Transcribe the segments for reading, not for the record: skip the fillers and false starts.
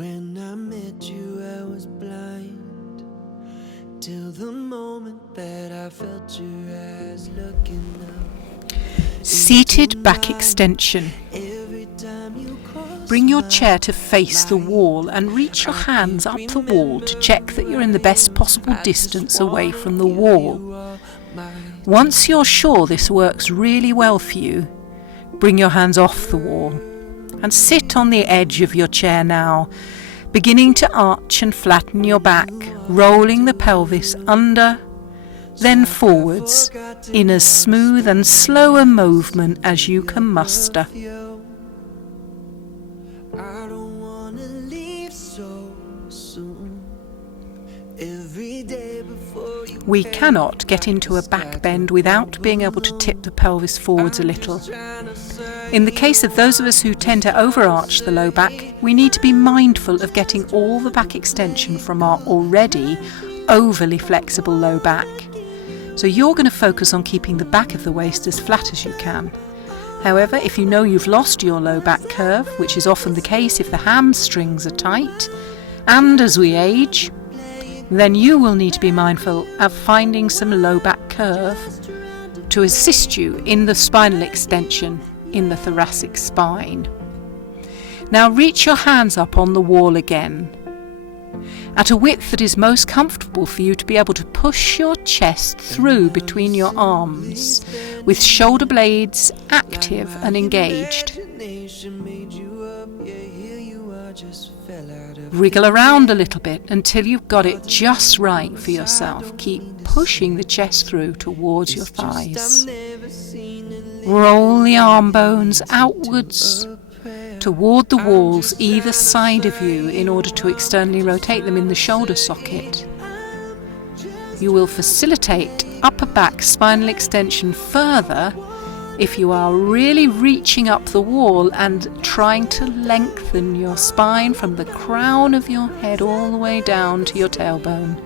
When I met you, I was blind till the moment that I felt your eyes looking up. Seated back extension. Bring your chair to face the wall and reach your hands up the wall to check that you're in the best possible distance away from the wall. Once you're sure this works really well for you, bring your hands off the wall and sit on the edge of your chair now, beginning to arch and flatten your back, rolling the pelvis under, then forwards, in as smooth and slow a movement as you can muster. We cannot get into a back bend without being able to tip the pelvis forwards a little. In the case of those of us who tend to overarch the low back, we need to be mindful of getting all the back extension from our already overly flexible low back. So you're going to focus on keeping the back of the waist as flat as you can. However, if you know you've lost your low back curve, which is often the case if the hamstrings are tight, and as we age, then you will need to be mindful of finding some low back curve to assist you in the spinal extension in the thoracic spine. Now reach your hands up on the wall again, at a width that is most comfortable for you to be able to push your chest through between your arms, with shoulder blades active and engaged. Wriggle around a little bit until you've got it just right for yourself. Keep pushing the chest through towards your thighs. Roll the arm bones outwards toward the walls either side of you in order to externally rotate them in the shoulder socket. You will facilitate upper back spinal extension further if you are really reaching up the wall and trying to lengthen your spine from the crown of your head all the way down to your tailbone.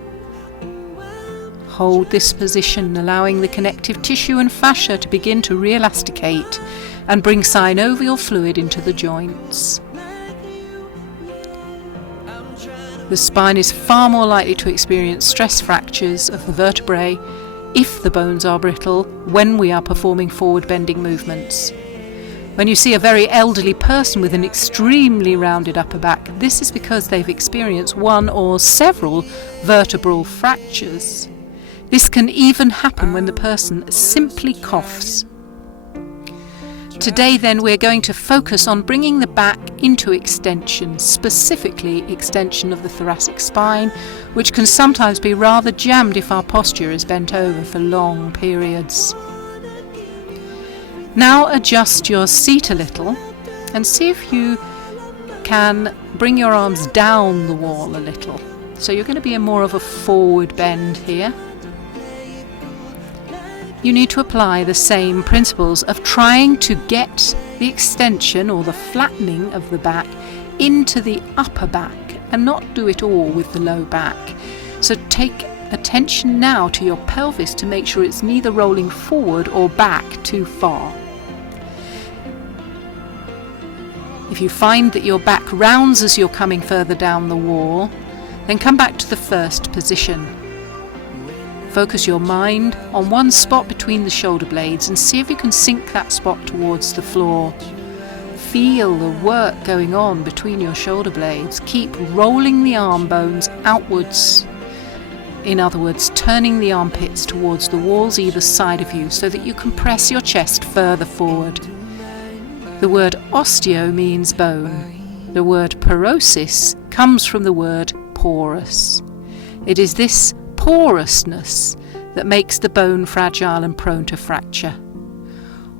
Hold this position, allowing the connective tissue and fascia to begin to re-elasticate and bring synovial fluid into the joints. The spine is far more likely to experience stress fractures of the vertebrae if the bones are brittle when we are performing forward bending movements. When you see a very elderly person with an extremely rounded upper back, this is because they've experienced one or several vertebral fractures. This can even happen when the person simply coughs. Today then we're going to focus on bringing the back into extension, specifically extension of the thoracic spine, which can sometimes be rather jammed if our posture is bent over for long periods. Now adjust your seat a little and see if you can bring your arms down the wall a little. So you're going to be in more of a forward bend here. You need to apply the same principles of trying to get the extension or the flattening of the back into the upper back and not do it all with the low back. So take attention now to your pelvis to make sure it's neither rolling forward or back too far. If you find that your back rounds as you're coming further down the wall, then come back to the first position. Focus your mind on one spot between the shoulder blades and see if you can sink that spot towards the floor. Feel the work going on between your shoulder blades. Keep rolling the arm bones outwards. In other words, turning the armpits towards the walls either side of you so that you can press your chest further forward. The word osteo means bone. The word porosis comes from the word porous. It is this porousness that makes the bone fragile and prone to fracture.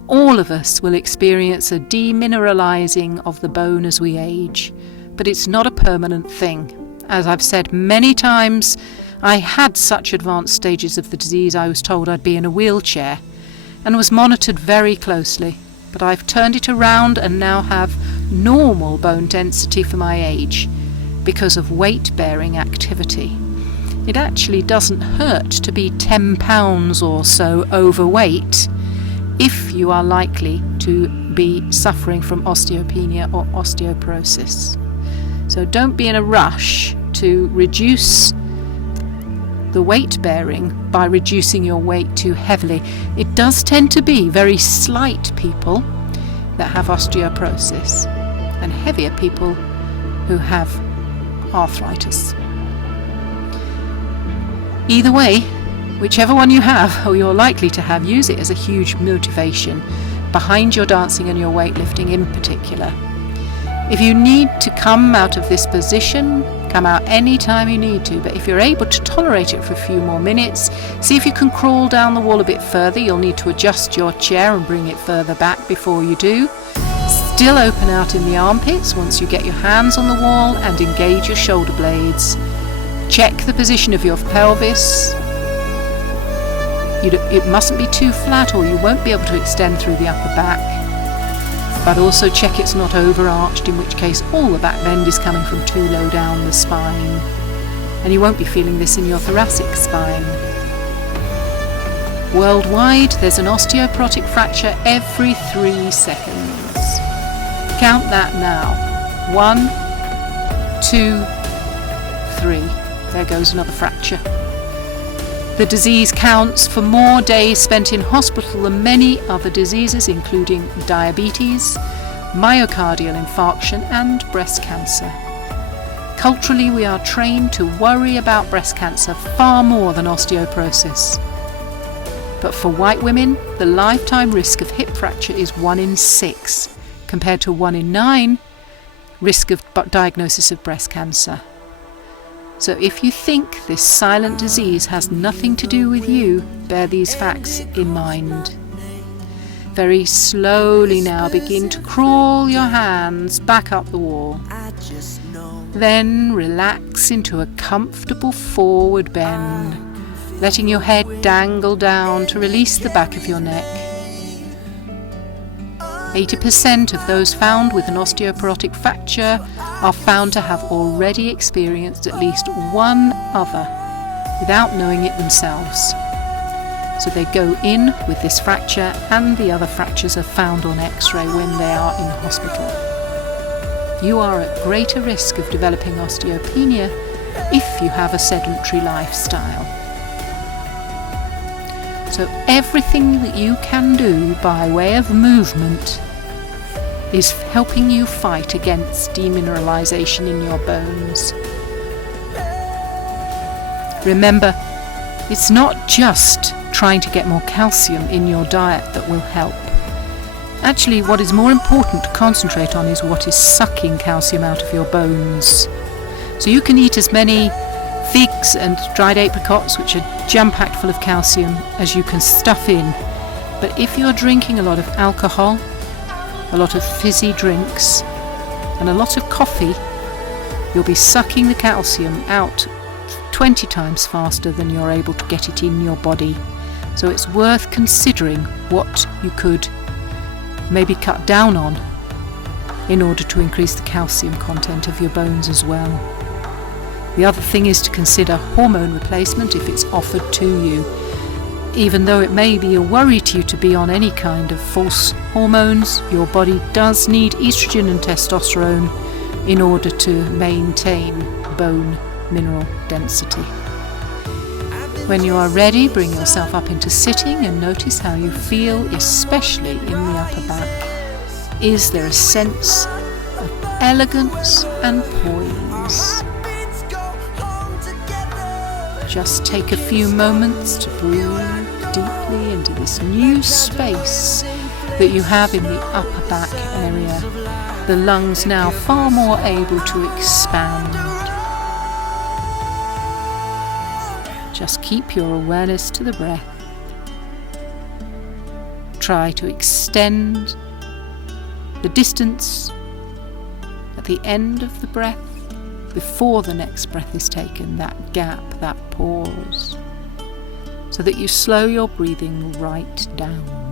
All of us will experience a demineralizing of the bone as we age, but it's not a permanent thing. As I've said many times, I had such advanced stages of the disease I was told I'd be in a wheelchair and was monitored very closely, but I've turned it around and now have normal bone density for my age because of weight-bearing activity. It actually doesn't hurt to be 10 pounds or so overweight if you are likely to be suffering from osteopenia or osteoporosis. So don't be in a rush to reduce the weight bearing by reducing your weight too heavily. It does tend to be very slight people that have osteoporosis and heavier people who have arthritis. Either way, whichever one you have or you're likely to have, use it as a huge motivation behind your dancing and your weightlifting in particular. If you need to come out of this position, come out any time you need to, but if you're able to tolerate it for a few more minutes, see if you can crawl down the wall a bit further. You'll need to adjust your chair and bring it further back before you do. Still open out in the armpits once you get your hands on the wall and engage your shoulder blades. Check the position of your pelvis. It mustn't be too flat or you won't be able to extend through the upper back. But also check it's not overarched, in which case all the back bend is coming from too low down the spine. And you won't be feeling this in your thoracic spine. Worldwide, there's an osteoporotic fracture every 3 seconds. Count that now. 1, 2, 3. There goes another fracture. The disease counts for more days spent in hospital than many other diseases, including diabetes, myocardial infarction, and breast cancer. Culturally, we are trained to worry about breast cancer far more than osteoporosis. But for white women, the lifetime risk of hip fracture is 1 in 6, compared to 1 in 9 risk of diagnosis of breast cancer. So if you think this silent disease has nothing to do with you, bear these facts in mind. Very slowly now begin to crawl your hands back up the wall. Then relax into a comfortable forward bend, letting your head dangle down to release the back of your neck. 80% of those found with an osteoporotic fracture are found to have already experienced at least one other without knowing it themselves. So they go in with this fracture and the other fractures are found on X-ray when they are in hospital. You are at greater risk of developing osteopenia if you have a sedentary lifestyle. So everything that you can do by way of movement is helping you fight against demineralization in your bones. Remember, it's not just trying to get more calcium in your diet that will help. Actually, what is more important to concentrate on is what is sucking calcium out of your bones. So you can eat as many figs and dried apricots, which are jam-packed full of calcium, as you can stuff in. But if you're drinking a lot of alcohol, a lot of fizzy drinks, and a lot of coffee, you'll be sucking the calcium out 20 times faster than you're able to get it in your body. So it's worth considering what you could maybe cut down on in order to increase the calcium content of your bones as well. The other thing is to consider hormone replacement if it's offered to you. Even though it may be a worry to you to be on any kind of false hormones, your body does need estrogen and testosterone in order to maintain bone mineral density. When you are ready, bring yourself up into sitting and notice how you feel, especially in the upper back. Is there a sense of elegance and poise? Just take a few moments to breathe deeply into this new space that you have in the upper back area. The lungs now far more able to expand. Just keep your awareness to the breath. Try to extend the distance at the end of the breath before the next breath is taken, that gap, that pause, so that you slow your breathing right down.